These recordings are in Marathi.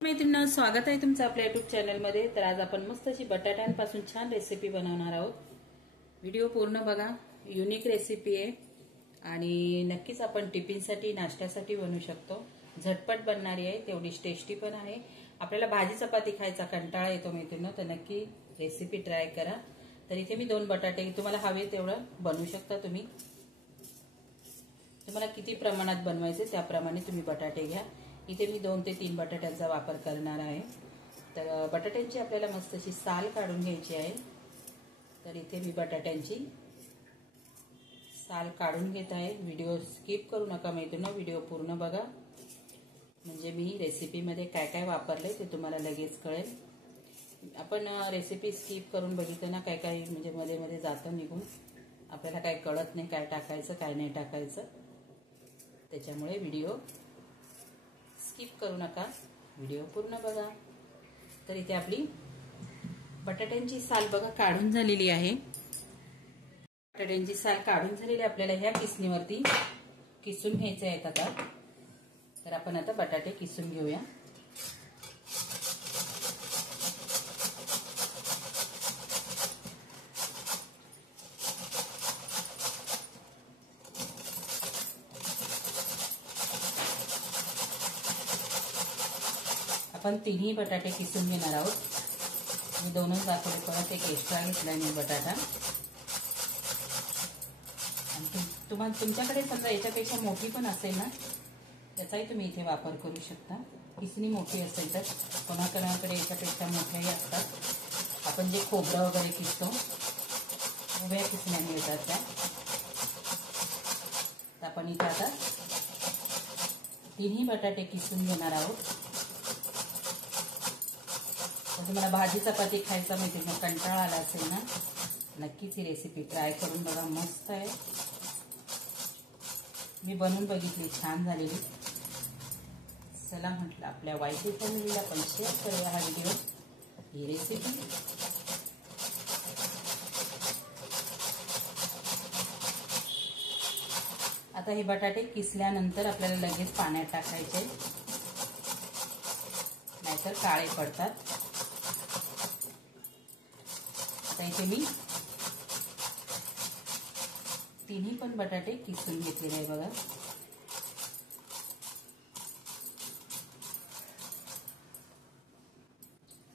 मैत्रिणींनो, स्वागत आहे तुमचं आपल्या युट्यूब चॅनलमध्ये। तर आज आपण मस्त अशी बटाट्यांपासून छान रेसिपी बनवणार आहोत। व्हिडिओ पूर्ण बघा, युनिक रेसिपी आहे आणि नक्कीच आपण टिफिनसाठी नाश्त्यासाठी बनवू शकतो। झटपट बनणारी आहे, तेवढीच टेस्टी पण आहे। आपल्याला भाजी चपाती खायचा कंटाळा येतो मैत्रिणींनो, तर नक्की रेसिपी ट्राय करा। तर इथे मी 2 बटाटे तुम्हाला हवे तेवढं बनवू शकता तुम्ही। तुम्हाला किती प्रमाणात बनवायचे त्याप्रमाणे तुम्ही बटाटे घ्या। इथे मी 2 ते 3 बटाट्यांचा वापर करणार आहे। तर बटाट्यांची आपल्याला मस्त अशी साल काढून घ्यायची आहे। तर इथे मी बटाट्यांची साल काढून घेत आहे। व्हिडिओ स्किप करू नका मैत्रिणींनो, व्हिडिओ पूर्ण बघा, म्हणजे मी रेसिपीमध्ये काय काय वापरले ते तुम्हाला लगेच कळेल। आपण रेसिपी स्किप करून बघितलं ना, काय काय म्हणजे मध्ये मध्ये जातं निघून, आपल्याला काय कळत नाही काय टाकायचं काय नाही टाकायचं। त्याच्यामुळे व्हिडिओ स्किप करू नका, व्हिडिओ पूर्ण बघा। तर इथे आपली बटाट्यांची साल बघा काढून झालेली आहे। बटाट्यांची साल काढून झालेली आपल्याला ह्या किसणीवरती किसून घ्यायचे आहेत आता। तर आपण आता बटाटे किसून घेऊया। आपण 3ही बटाटे किसून घेणार आहोत। मी 2च दाखवले, परत एक एक्स्ट्रा घेतलाय मी बटाटा। आणि तुम्हाला तुमच्याकडे समजा याच्यापेक्षा मोठी पण असेल ना, त्याचाही तुम्ही इथे वापर करू शकता। किसणी मोठी असेल तर, कोणाकोणाकडे याच्यापेक्षा मोठ्याही असतात। आपण जे खोबरं वगैरे किसतो उभ्या किसण्या मिळतात त्या। तर आपण इथे आता 3ही बटाटे किसून घेणार आहोत। तुम्हाला भाजी चपाती खायचा मैत्रिणींनो कंटाळा आला असेल ना, नक्कीच ही रेसिपी ट्राय करून बघा, मस्त आहे। मी बनवून बघितली, छान झालेली। चला म्हटलं आपल्या वाईटी फॅमिलीला पण शेअर करूया हा व्हिडिओ, ही रेसिपी। आता हे बटाटे किसल्यानंतर आपल्याला लगेच पाण्यात टाकायचे, नाहीतर काळे पडतात। आता इथे मी 3ही पण बटाटे किसून घेतलेले आहे बघा।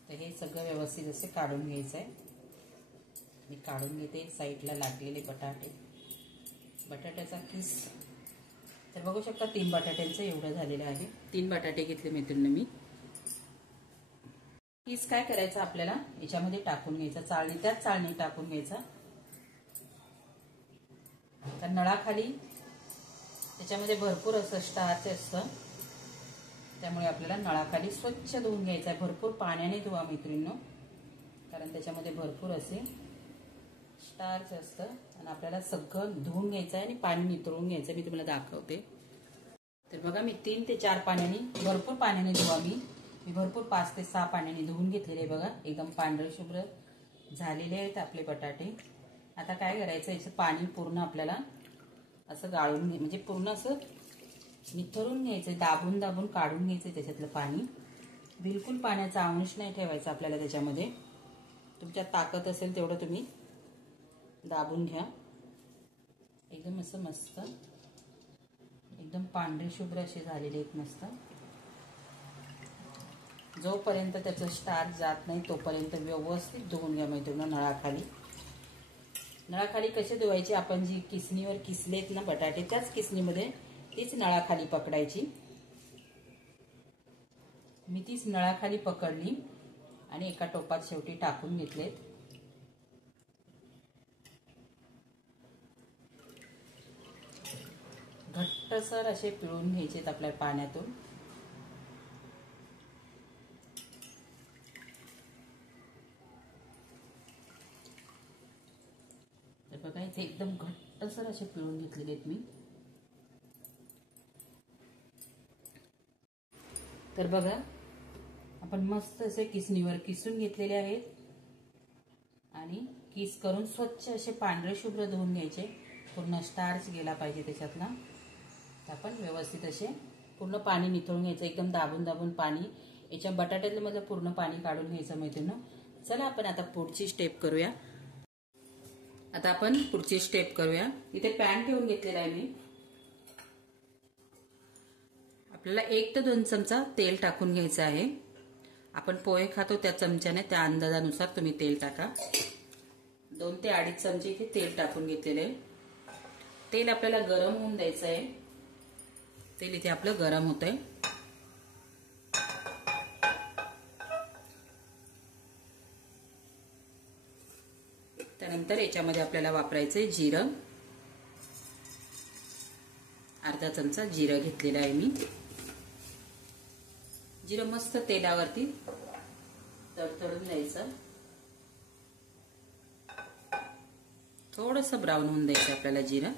तर हे सगळं व्यवस्थित असे काढून घ्यायचं आहे। मी काढून घेते साईडला लागलेले बटाट्याचा किस। तर बघू शकता 3 बटाट्यांचं एवढं झालेलं आहे। 3 बटाटे घेतले मैत्रिणींनो मी। किस काय करायचं, आपल्याला याच्यामध्ये टाकून घ्यायचा, चाळणी त्याच चाळणी टाकून घ्यायचा। तर नळाखाली त्याच्यामध्ये भरपूर असं स्टार्च असतं, त्यामुळे आपल्याला नळाखाली स्वच्छ धुवून घ्यायचं आहे। भरपूर पाण्याने धुवा मैत्रिणींनो, कारण त्याच्यामध्ये भरपूर असे स्टार्च असतं आणि आपल्याला सगळं धुवून घ्यायचं आहे आणि पाणी नितळून घ्यायचं। मी तुम्हाला दाखवते। तर बघा मी 3 ते 4 पाण्याने, भरपूर पाण्याने धुवा। मी भरपूर 5 ते 6 पाण्याने धुवून घेतलेले बघा, एकदम पांढरे शुभ्र झालेले आहेत आपले बटाटे। आता काय करायचं, याचं पाणी पूर्ण आपल्याला असं गाळून म्हणजे पूर्ण असं निथळून घ्यायचं, दाबून दाबून काढून घ्यायचं त्याच्यातलं पाणी। बिलकुल पाण्याचा अंश नाही ठेवायचा आपल्याला त्याच्यामध्ये। तुमच्यात ताकद असेल तेवढं तुम्ही दाबून घ्या। एकदम असं मस्त, एकदम पांढरे शुभ्र असे झालेले आहेत मस्त। जोपर्यंत त्याचं स्टार्च जात नाही तोपर्यंत व्यवस्थित धुवून घ्या मैत्रिणींनो नळाखाली। नळाखाली कसे धुवायचे, आपण जी किसणीवर किसलेत ना बटाटे, त्याच किसणीमध्ये तीच नळाखाली पकडायची। मी तीच नळाखाली पकडली आणि एका टोपात शेवटी टाकून घेतलेत। घट्टसर असे पिळून घ्यायचेत आपल्या पाण्यातून। तर बघा इथे एकदम घट्टसर असे पिळून घेतलेले आहेत मी। तर बघा आपण मस्त असे किसणीवर किसून घेतलेले आहेत आणि किस करून स्वच्छ असे पांढरे शुभ्र धुवून घ्यायचे। पूर्ण स्टार्च गेला पाहिजे त्याच्यातला। आपण व्यवस्थित असे पूर्ण पाणी निथळून घ्यायचं, एकदम दाबून दाबून पाणी याच्या बटाट्यातलं मला पूर्ण पाणी काढून घ्यायचं मैत्रिणी. चला आपण आता पुढची स्टेप करूया. आता आपण पुढची स्टेप करूया. इथे पॅन ठेवून घेतलेला आहे मी. आपल्याला 1 ते 2 चमचा तेल टाकून घ्यायचं आहे. आपण पोहे खातो त्या चमच्याने, त्या अंदाजानुसार तुम्ही तेल टाका. 2 ते 2.5 चमचे इथे तेल टाकून घेतलेले आहे. तेल आपल्याला गरम होऊन द्यायचं आहे. तेल इथे आपलं गरम होत आहे. त्यानंतर याच्यामध्ये आपल्याला वापरायचंय जिरं. अर्धा चमचा जिरं घेतलेलं आहे मी. जिरं मस्त तेलावरती तडतडून द्यायचं. थोडंसं ब्राऊन होऊन द्यायचं आपल्याला जिरं.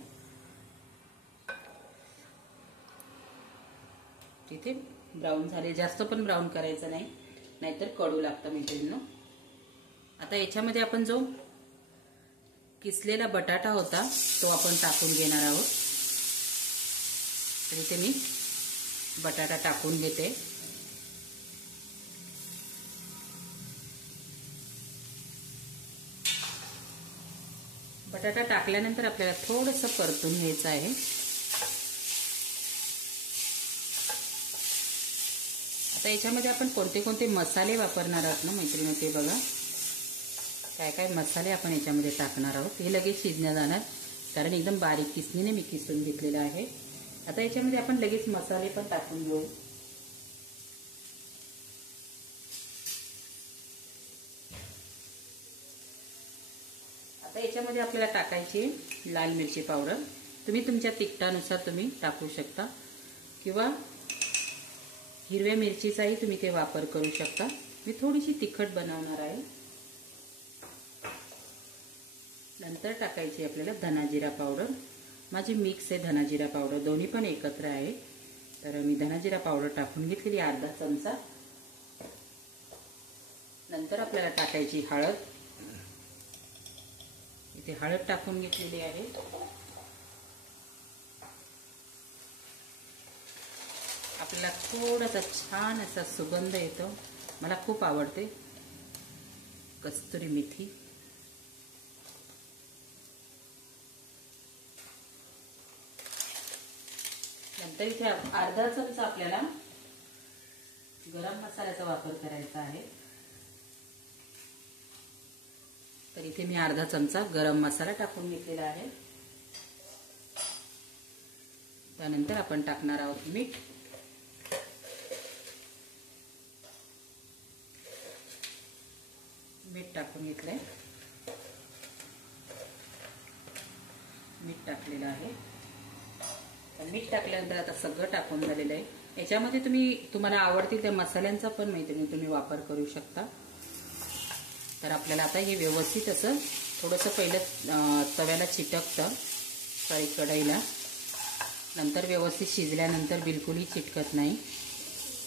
तिथे ब्राऊन झाले, जास्त पण ब्राऊन करायचं नाही, नाहीतर कडू लागतं मैत्रिणींनो. आता याच्यामध्ये आपण जो किसलेला बटाटा होता तो आपण टाकून घेणार आहोत. तर इथे मी बटाटा टाकून घेते. बटाटा टाकल्यानंतर आपल्याला थोडंसं परतून घ्यायचं आहे. आता याच्यामध्ये आपण कोणते कोणते मसाले वापरणार आहोत ना मैत्रिणी, ते बघा. काय काय मसाले आपण याच्यामध्ये टाकणार आहोत. हे लगेच शिजण्यात जाणार, कारण एकदम बारीक किसणीने मी किसून घेतलेलं आहे. आता याच्यामध्ये आपण लगेच मसाले पण टाकून घेऊ. आता याच्यामध्ये आपल्याला टाकायची लाल मिरची पावडर. तुम्ही तुमच्या तिखटानुसार तुम्ही टाकू शकता, किंवा हिरव्या मिरचीचाही तुम्ही ते वापर करू शकता. मी थोडीशी तिखट बनवणार आहे. नंतर टाकायची आपल्याला धना जिरा पावडर. माझी मिक्स आहे धना जिरा पावडर, दोन्ही पण एकत्र आहे. तर मी धना जिरा पावडर टाकून घेतलेली अर्धा चमचा. नंतर आपल्याला टाकायची हळद. इथे हळद टाकून घेतलेली आहे. आपल्याला थोडासा छान असा सुगंध येतो, मला खूप आवडते. कस्तुरी मेथी. नंतर इथे अर्धा चमचा आपल्याला गरम मसाल्याचा वापर करायचा आहे. तर इथे मी अर्धा चमचा गरम मसाला टाकून घेतलेला आहे. त्यानंतर आपण टाकणार आहोत मीठ. मीठ टाकून घेतलंय. मीठ टाकलेलं आहे. मीठ टाकल्यानंतर आता सगळं टाकून झालेलं आहे. याच्यामध्ये तुम्हाला आवडतील त्या मसाल्यांचा पण मैत्रिणी तुम्ही वापर करू शकता. तर आपल्याला आता हे व्यवस्थित असं थोडंसं पहिलं तव्याला चिटकतं, कढईला. नंतर व्यवस्थित शिजल्यानंतर बिलकुलही चिटकत नाही.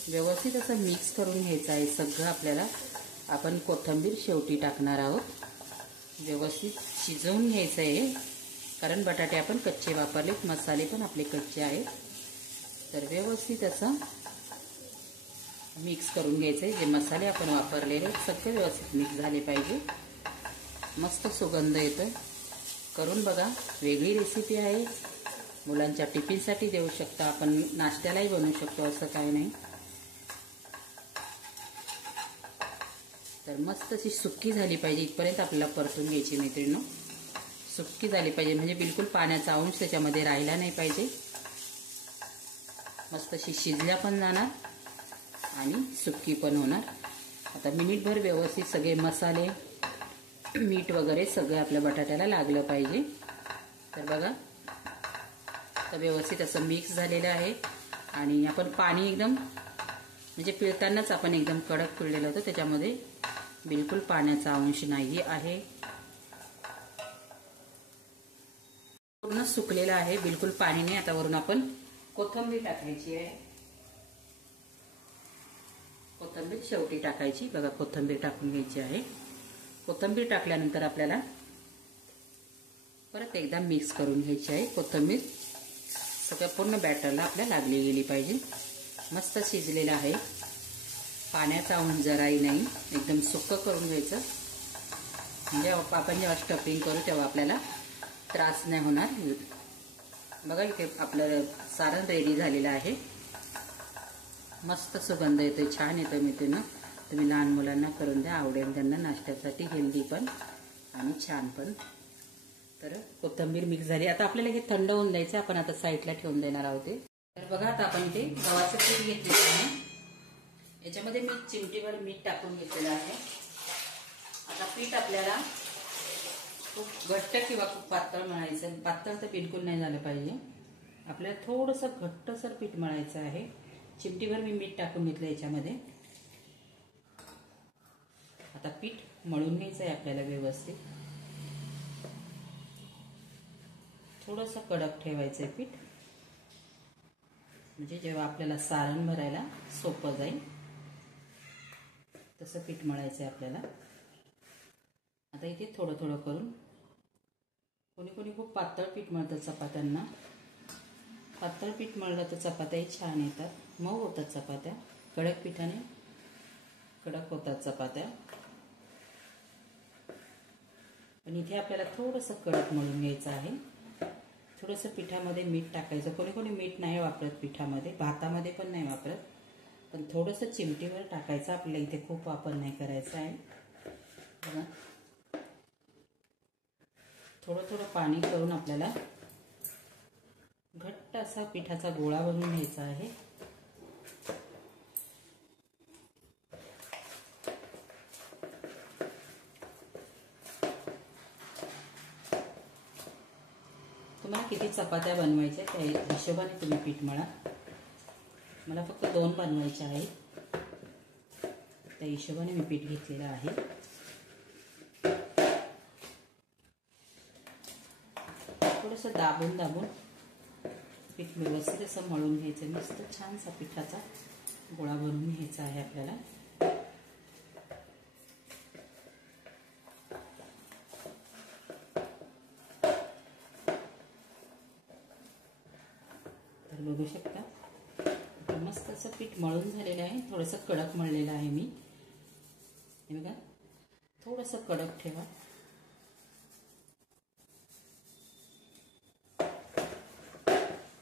व्यवस्थित असं मिक्स करून घ्यायचं आहे सगळं आपल्याला. आपण कोथिंबीर शेवटी टाकणार आहोत. व्यवस्थित शिजवून घ्यायचं आहे, कारण बटाटे आपण कच्चे वापरलेत, मसाले पण आपले कच्चे आहेत. तर व्यवस्थित असं मिक्स करून घ्यायचं आहे. जे मसाले आपण वापरलेले सगळे व्यवस्थित मिक्स झाले पाहिजे. मस्त सुगंध येतोय. करून बघा, वेगळी रेसिपी आहे. मुलांच्या टिफिनसाठी देऊ शकता, आपण नाश्त्यालाही बनवू शकतो, असं काही नाही. तर मस्त अशी सुक्की झाली पाहिजे, इथपर्यंत आपल्याला परतून घ्यायची मैत्रिणींनो. सुक्की झाली पाहिजे, म्हणजे बिलकुल पाण्याचा अंश त्याच्यामध्ये राहिला नाही पाहिजे. मस्त अशी शिजल्या पण जाणार आणि सुक्की पण होणार. आता मिनिटभर व्यवस्थित सगळे मसाले, मीठ वगैरे सगळं आपल्या बटाट्याला लागलं पाहिजे. तर बघा, तर व्यवस्थित असं मिक्स झालेलं आहे. आणि आपण पाणी एकदम म्हणजे पिळतानाच आपण एकदम कडक पिळलेलं होतं, त्याच्यामध्ये बिलकुल पाण्याचा अंश नाही आहे. पूर्ण सुकलेलं आहे, बिलकुल पाणी नाही. आता वरून आपण कोथिंबीर टाकायची आहे. कोथिंबीर शेवटी टाकायची. बघा, कोथिंबीर टाकून घ्यायची आहे. कोथिंबीर टाकल्यानंतर आपल्याला परत एकदा मिक्स करून घ्यायची आहे. कोथिंबीर सगळं पूर्ण बॅटरला आपल्याला लागली गेली पाहिजे. मस्त शिजलेलं आहे. पाण्याचा अंश जराही नाही, एकदम सुक्क करून घ्यायचं. म्हणजे आपण जेव्हा स्टफिंग करू तेव्हा आपल्याला त्रास नाही होणार. बघा इथे आपलं सारण रेडी झालेलं आहे. मस्त सुगंध येतोय, छान येतोय मित्रांनो. तुम्ही लहान मुलांना करून द्या, आवडेल त्यांना नाश्त्यासाठी, हेल्दी पण आणि छान पण. तर कोथिंबीर मिक्स झाली. आता आपल्याला हे थंड होऊन द्यायचं. आपण आता साईडला ठेवून देणार आहोत. तर बघा आता आपण इथे गव्हाचं पीठ घेतलेलं आहे. याच्यामध्ये मी चिमटीभर मीठ टाकून घेतलेलं आहे. आता पीठ आपल्याला खूप घट्ट किंवा खूप पातळ मळायचं. पातळ तर बिलकुल नाही झालं पाहिजे. आपल्याला थोडंसं घट्टसर पीठ मळायचं आहे. चिमटीभर मी मीठ टाकून घेतलं याच्यामध्ये. आता पीठ मळून घ्यायचं आहे आपल्याला व्यवस्थित. थोडंसं कडक ठेवायचं आहे पीठ, म्हणजे जेव्हा आपल्याला सारण भरायला सोपं जाईल तसं पीठ मळायचं आहे आपल्याला. आता इथे थोडं थोडं करून, कोणी कोणी खूप पातळ पीठ मळतं चपात्यांना. पातळ पीठ मळलं तर चपात्याही छान येतात, मऊ होतात चपात्या. कडक पिठाने कडक होतात चपात्या. पण इथे आपल्याला थोडंसं कडक मळून घ्यायचं आहे. थोडंसं पिठामध्ये मीठ टाकायचं. कोणी कोणी मीठ नाही वापरत पिठामध्ये, भातामध्ये पण नाही वापरत, पण थोडंसं चिमटीवर टाकायचं. आपल्याला इथे खूप वापर नाही करायचा आहे. बघा थोडं थोडं पाणी करून आपल्याला घट्ट असा पिठाचा गोळा बनवून घ्यायचा आहे. तुम्हाला किती चपात्या बनवायच्या त्या हिशोबाने तुम्ही पीठ मळा. मला फक्त 2 बनवायच्या आहेत, त्या हिशोबाने मी पीठ घेतलेलं आहे. थोडंसं दाबून दाबून पीठ व्यवस्थित असं मळून घ्यायचं. मस्त छानसा पिठाचा गोळा बनवून घ्यायचा आहे आपल्याला. तर बघू शकता मस्त असं पीठ मळून झालेलं आहे. थोडंसं कडक मळलेलं आहे मी. हे बघा थोडंसं कडक ठेवा.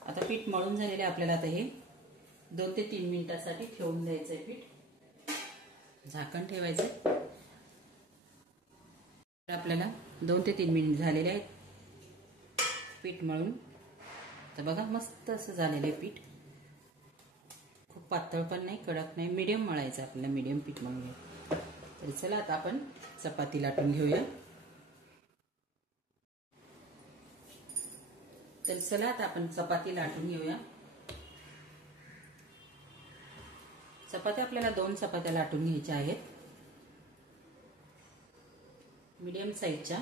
आता पीठ मळून झालेलं आहे. आपल्याला आता हे 2 ते 3 मिनिटासाठी ठेवून द्यायचं आहे पीठ. झाकण ठेवायचं. आपल्याला 2 ते 3 मिनिट झालेले आहेत पीठ मळून. तर बघा मस्त असं झालेलं आहे पीठ. खूप पातळ पण नाही, कडक नाही, मीडियम मळायचं आपल्याला. मीडियम पीठ मळून घ्या. तर चला आता आपण चपाती लाटून घेऊया. तर चला आता आपण चपाती लाटून घेऊया. चपात्या आपल्याला 2 चपात्या लाटून घ्यायच्या आहेत, मीडियम साईजच्या.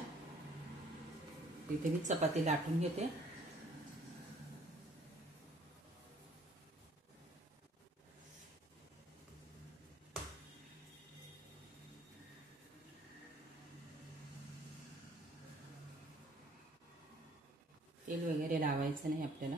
इथे मी चपाती लाटून घेते. तेल वगैरे लावायचं नाही आपल्याला.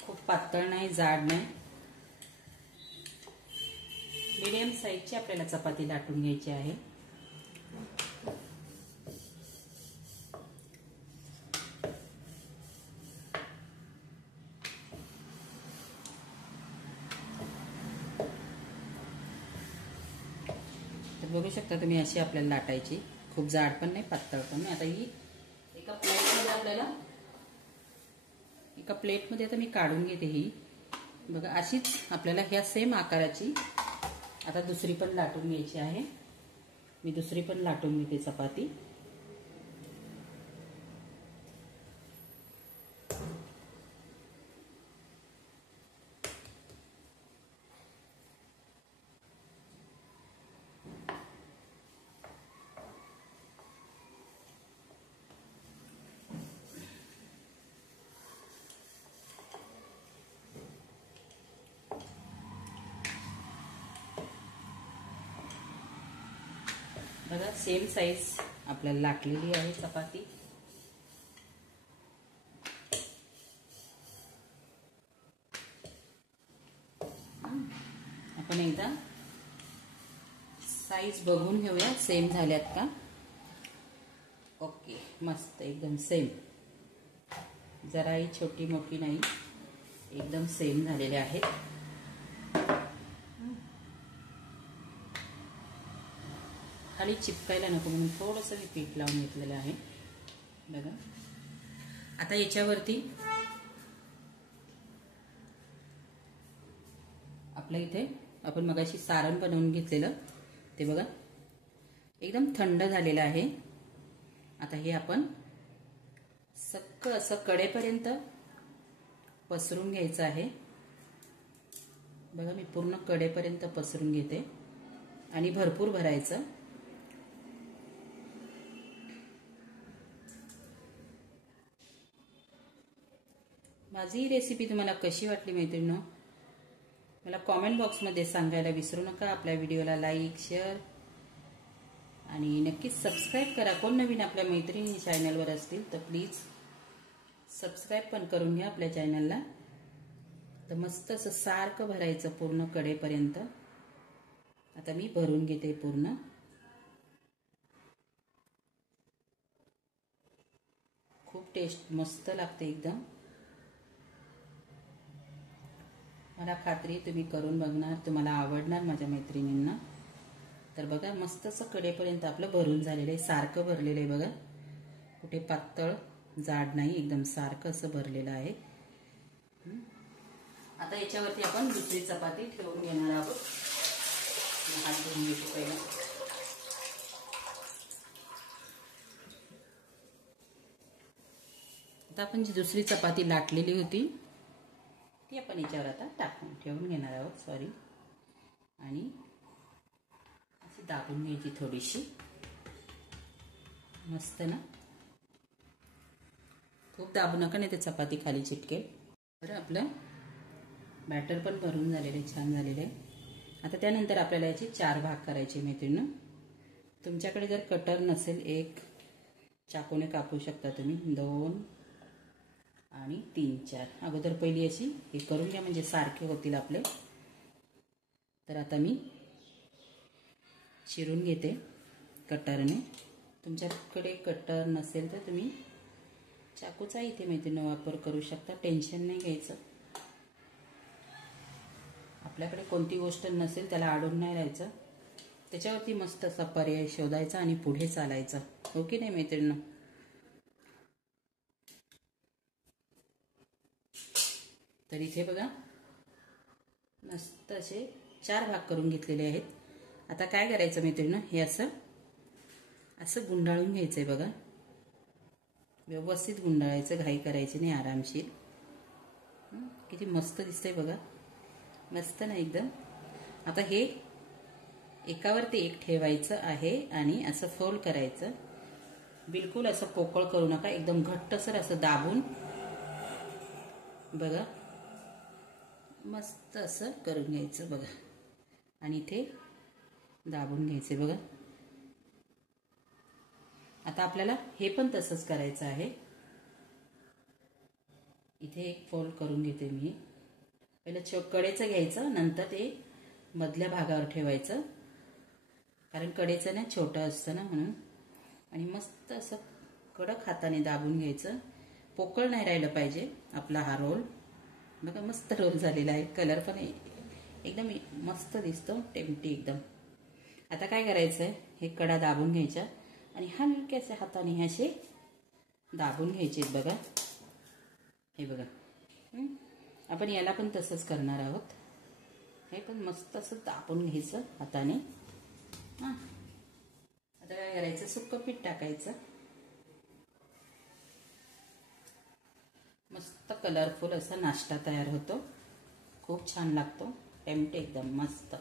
खूप पातळ नाही, जाड नाही, मीडियम साईजची आपल्याला चपाती लाटून घ्यायची आहे. बघू शकता तुम्ही, अशी आपल्याला लाटायची. खूप जाड पण नाही, पातळ पण नाही. आता ही एका प्लेटमध्ये आता मी काढून घेते. ही बघा अशीच आपल्याला ह्या सेम आकाराची आता दुसरी पण लाटून घ्यायची आहे. मी दुसरी पण लाटून घेते चपाती. बघा सेम साईज आपल्याला लाटलेली आहे चपाती. आपण एकदा साईज बघून घेऊया सेम झाल्यात का. ओके, मस्त एकदम सेम, जराही छोटी मोठी नाही, एकदम सेम झालेले आहेत. खाली चिपकायला नको म्हणून थोडंसं मी पीठ लावून घेतलेलं आहे. बघा आता याच्यावरती आपल्या इथे आपण मगाशी सारण बनवून घेतलेलं ते बघा एकदम थंड झालेलं आहे. आता हे आपण सगळं असं कडेपर्यंत पसरून घ्यायचं आहे. बघा मी पूर्ण कडेपर्यंत पसरून घेते आणि भरपूर भरायचं. माझी ही रेसिपी तुम्हाला कशी वाटली मैत्रिणींनो, मला कॉमेंट बॉक्समध्ये सांगायला विसरू नका. आपल्या व्हिडिओला लाईक, शेअर आणि नक्कीच सबस्क्राईब करा. कोण नवीन आपल्या मैत्रिणी चॅनलवर असतील तर प्लीज सबस्क्राईब पण करून घ्या आपल्या चॅनलला. तर मस्त असं सारखं भरायचं पूर्ण कडेपर्यंत. आता मी भरून घेते पूर्ण. खूप टेस्ट मस्त लागते एकदम. मला खात्री आहे तुम्ही करून बघणार, तुम्हाला आवडणार माझ्या मैत्रिणींना. तर बघा मस्त असं कडेपर्यंत आपलं भरून झालेलं आहे, सारखं भरलेलं आहे. बघा कुठे पातळ जाड नाही, एकदम सारखं असं भरलेलं आहे. आता याच्यावरती आपण दुसरी चपाती ठेवून घेणार आहोत. हात धुवून घेतो पहिला. आता आपण जी दुसरी चपाती लाटलेली होती ती आपण याच्यावर आता टाकून ठेवून घेणार आहोत. सॉरी, आणि अशी दाबून घ्यायची थोडीशी. मस्त ना, खूप दाबू नका नाही तर चपाती खाली चिटकेल. बरं आपलं बॅटर पण भरून झालेले, छान झालेले आहे. आता त्यानंतर आपल्याला याचे 4 भाग करायचे मैत्रिणींनो. तुमच्याकडे जर कटर नसेल, एक चाकूने कापू शकता तुम्ही, 2 आणि 3, 4. अगोदर पहिली अशी हे करून घ्या म्हणजे सारखे होतील आपले. तर आता मी चिरून घेते कटरने. तुमच्याकडे कटर नसेल तर तुम्ही चाकूचा इथे मैत्रिणींनो वापर करू शकता, टेन्शन नाही घ्यायचं. आपल्याकडे कोणती गोष्ट नसेल त्याला अडून नाही राहायचं, त्याच्यावरती मस्त असा पर्याय शोधायचा आणि पुढे चालायचं. हो की नाही मैत्रिणींनो. तर इथे बघा मस्त असे 4 भाग करून घेतलेले आहेत. आता काय करायचं मैत्रिणींनो, हे असं असं गुंडाळून घ्यायचंय. बघा व्यवस्थित गुंडाळायचं, घाई करायची नाही, आरामशीर. किती मस्त दिसतंय बघा, मस्त ना एकदम. आता हे एकावरती एक ठेवायचं आहे आणि असं फोल्ड करायचं. बिलकुल असं पोकळ करू नका, एकदम घट्टसर असं दाबून बघा मस्त असं करून घ्यायचं. बघा आणि इथे दाबून घ्यायचे. बघा आता आपल्याला हे पण तसंच करायचं आहे. इथे एक फोल्ड करून घेते मी. पहिलं कडेचं घ्यायचं, नंतर ते मधल्या भागावर ठेवायचं, कारण कडेचं ना छोटं असतं ना म्हणून. आणि मस्त असं कडक हाताने दाबून घ्यायचं. पोकळ नाही राहिलं पाहिजे आपला हा रोल. बघा मस्त रोल झालेला आहे, कलर पण एकदम मस्त दिसतो, टेम्प्टी एकदम. आता काय करायचं आहे, हे कडा दाबून घ्यायच्या आणि हलक्याच्या हाताने असे दाबून घ्यायचे. बघा हे बघा, आपण याला पण तसंच करणार आहोत. हे पण मस्त असं दाबून घ्यायचं हाताने. हां आता काय करायचं, सुक्कं पीठ टाकायचं. मस्त कलरफुल असा नाश्ता तयार होतो, खूप छान लागतो, टेम्प्टी एकदम मस्त.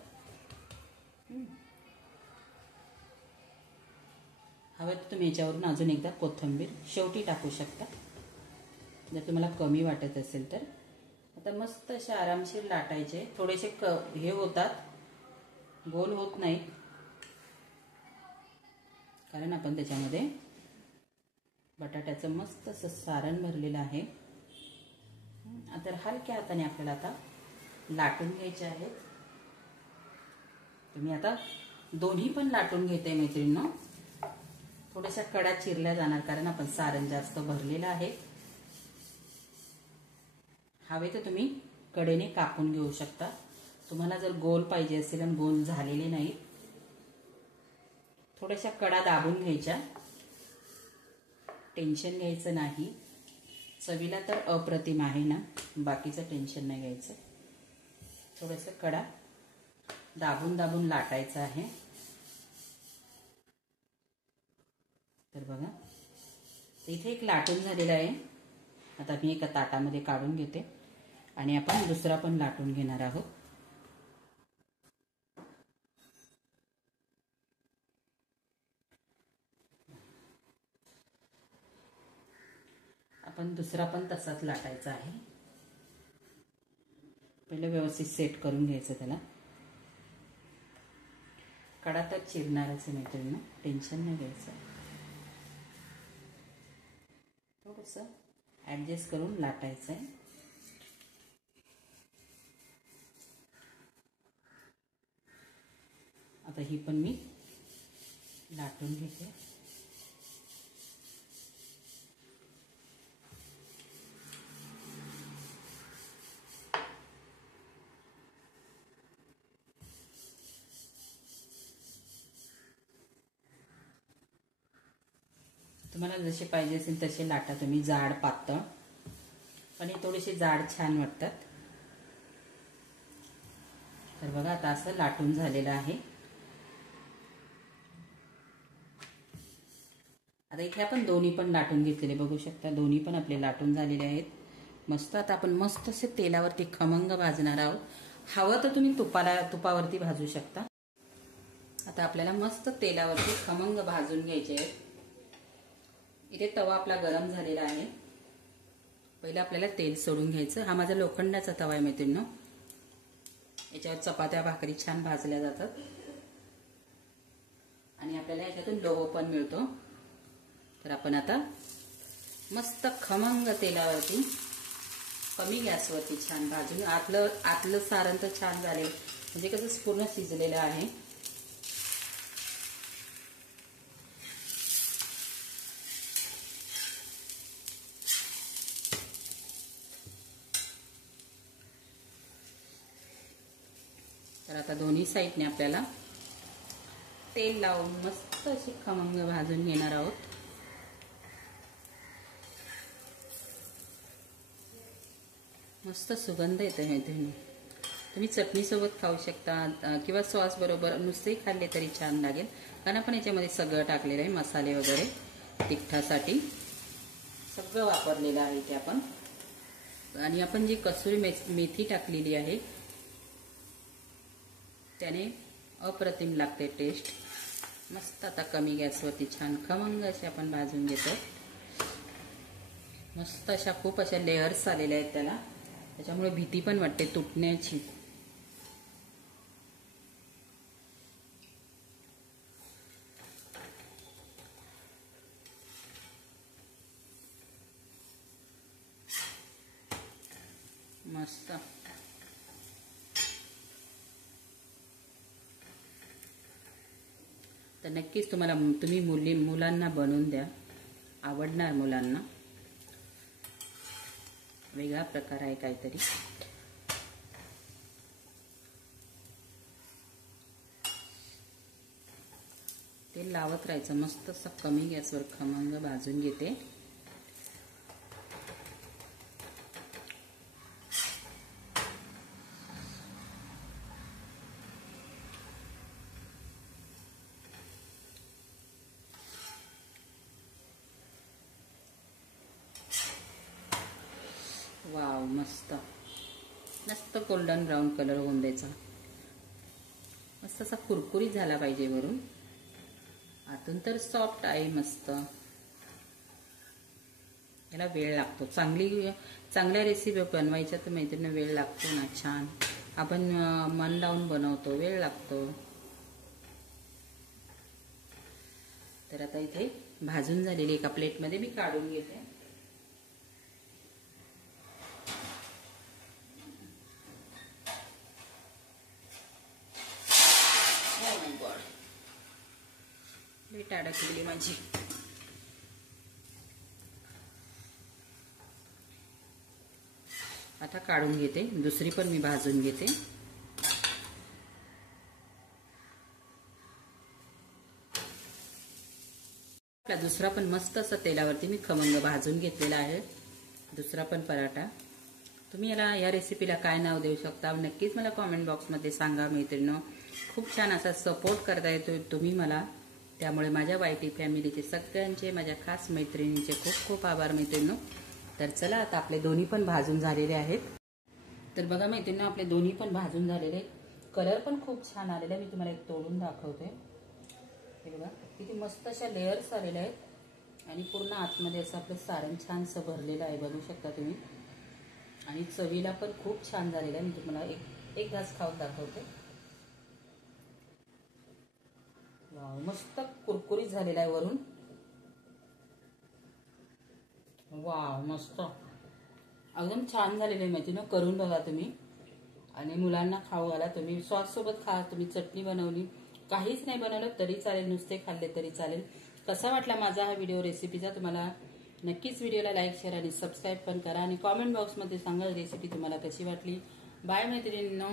हवं तर तुम्ही याच्यावरून अजून एकदा कोथिंबीर शेवटी टाकू शकता जर तुम्हाला कमी वाटत असेल तर. आता मस्त असे आरामशीर लाटायचे. थोडेसे हे होतात, गोल होत नाही. कारण आपण त्याच्यामध्ये बटाट्याचं मस्त असं सारण भरलेलं आहे. तर हलक्या हाताने आपल्याला आता लाटून घ्यायचे आहेत. तुम्ही आता दोन्ही पण लाटून घेते मैत्रिणींनो. थोड्याशा कडा चिरल्या जाणार कारण आपण सारण जास्त भरलेलं आहे. हवे तर तुम्ही कडेने कापून घेऊ शकता. तुम्हाला जर गोल पाहिजे असेल आणि गोल झालेले नाही, थोड्याशा कडा दाबून घ्यायच्या. टेन्शन घ्यायचं नाही. चवीला तर अप्रतिम आहे ना, बाकीचं टेन्शन नाही घ्यायचं. थोडंसं कडा दाबून दाबून लाटायचं आहे. तर बघा इथे एक लाटून झालेला आहे. आता मी एका ताटामध्ये काढून घेते आणि आपण दुसरा पण लाटून घेणार आहोत. आपण दुसरा पण तसाच लाटायचा आहे. पहिले व्यवस्थित सेट करून घ्यायचं त्याला. कडा तर चिरणारच आहे मैत्रिणींनो, टेन्शन नाही घ्यायचं. थोडंसं ॲडजस्ट करून लाटायचं आहे. आता ही पण मी लाटून घेते. तुम्हाला जसे पाहिजे असेल तसे लाटा तुम्ही, जाड पातळ, पण हे थोडेसे जाड छान वाटतात. तर बघा आता असं लाटून झालेलं आहे. आता इथे आपण दोन्ही पण लाटून घेतलेले बघू शकता. दोन्ही पण आपले लाटून झालेले आहेत मस्त. आता आपण मस्त असे तेलावरती खमंग भाजणार आहोत. हवं तर तुम्ही तुपावरती भाजू शकता. आता आपल्याला मस्त तेलावरती खमंग भाजून घ्यायचे आहेत. इथे तवा आपला गरम झालेला आहे. पहिलं आपल्याला तेल सोडून घ्यायचं. हा माझा लोखंडाचा तवा आहे मैत्रिणींनो. याच्यावर चपात्या भाकरी छान भाजल्या जातात आणि आपल्याला याच्यातून लोह पण मिळतो. तर आपण आता मस्त खमंग तेलावरती कमी गॅसवरती छान भाजून, आतलं सारण तर छान झाले, म्हणजे कसं पूर्ण शिजलेलं आहे. तर आता दोन्ही साईडने आपल्याला तेल लावून मस्त अशी खमंग भाजून घेणार आहोत. मस्त सुगंध येतो मैत्रिणी. तुम्ही चटणीसोबत खाऊ शकता किंवा सॉस बरोबर नुसते खाल्ले तरी छान लागेल. कारण आपण याच्यामध्ये सगळं टाकलेलं आहे, मसाले वगैरे तिखटासाठी सगळं वापरलेलं आहे ते आपण. आणि आपण जी कसुरी मेथी टाकलेली आहे त्याने अप्रतिम लागते टेस्ट. मस्त आता कमी गॅसवरती छान खमंग असे आपण भाजून घेतो. मस्त अशा खूप अशा लेयर्स आलेल्या आहेत त्याला, त्याच्यामुळे भीती पण वाटते तुटण्याची. मस्त तर नक्कीच तुम्ही मुलांना बनवून द्या, आवडणार मुलांना. वेगळा प्रकार आहे काहीतरी. तेल लावत राहायचं. मस्त असं कमी गॅसवर खमंग भाजून घेते. वाव, मस्त मस्त गोल्डन ब्राऊन कलर होऊन द्यायचा. मस्त असा कुरकुरीत झाला पाहिजे वरून, आतून तर सॉफ्ट आहे मस्त. याला वेळ लागतो. चांगल्या रेसिपी बनवायच्या तर मैत्रिणी वेळ लागतो ना छान. आपण मन लावून बनवतो, वेळ लागतो. तर तर आता इथे भाजून झालेली एका प्लेटमध्ये मी काढून घेते. प्लेट अडकलेली माझी. आता काढून घेते. दुसरी पण मी भाजून घेते. दुसरा पण मस्त असं तेलावरती मी खमंग भाजून घेतलेला आहे. दुसरा पण पराठा. तुम्ही या रेसिपीला काय नाव देऊ शकता नक्कीच मला कॉमेंट बॉक्समध्ये सांगा मैत्रिणींनो. खूप छान असा सपोर्ट करता येतो तुम्ही मला, त्यामुळे माझ्या वायटी फॅमिलीचे सगळ्यांचे, माझ्या खास मैत्रिणींचे खूप खूप आभार मैत्रिणींनो. तर चला आता आपले दोन्ही पण भाजून झालेले आहेत. तर बघा मैत्रिणींनो, आपले दोन्ही पण भाजून झालेले आहेत. कलर पण खूप छान आलेला आहे. मी तुम्हाला एक तोडून दाखवते. हे बघा किती मस्त अशा लेयर्स आलेल्या आहेत आणि पूर्ण आतमध्ये असं आपलं सारण छानसं भरलेलं आहे, बघू शकता तुम्ही. आणि चवीला पण खूप छान झालेलं आहे. मी तुम्हाला एक घास खाऊन दाखवते. वाव, मस्त कुरकुरीत झालेला आहे वरून. वाव, मस्त एकदम छान झालेलं आहे मैत्रिणींनो. करून बघा तुम्ही आणि मुलांना खाऊ घाला तुम्ही. सॉस सोबत खा. तुम्ही चटणी बनवली, काहीच नाही बनवलं तरी चालेल, नुसते खाल्ले तरी चालेल. कसा वाटला माझा हा व्हिडिओ रेसिपीचा तुम्हाला? नक्कीच व्हिडिओला लाईक, शेअर आणि सबस्क्राईब पण करा आणि कॉमेंट बॉक्समध्ये सांगा रेसिपी तुम्हाला कशी वाटली. बाय मैत्रिणींनो.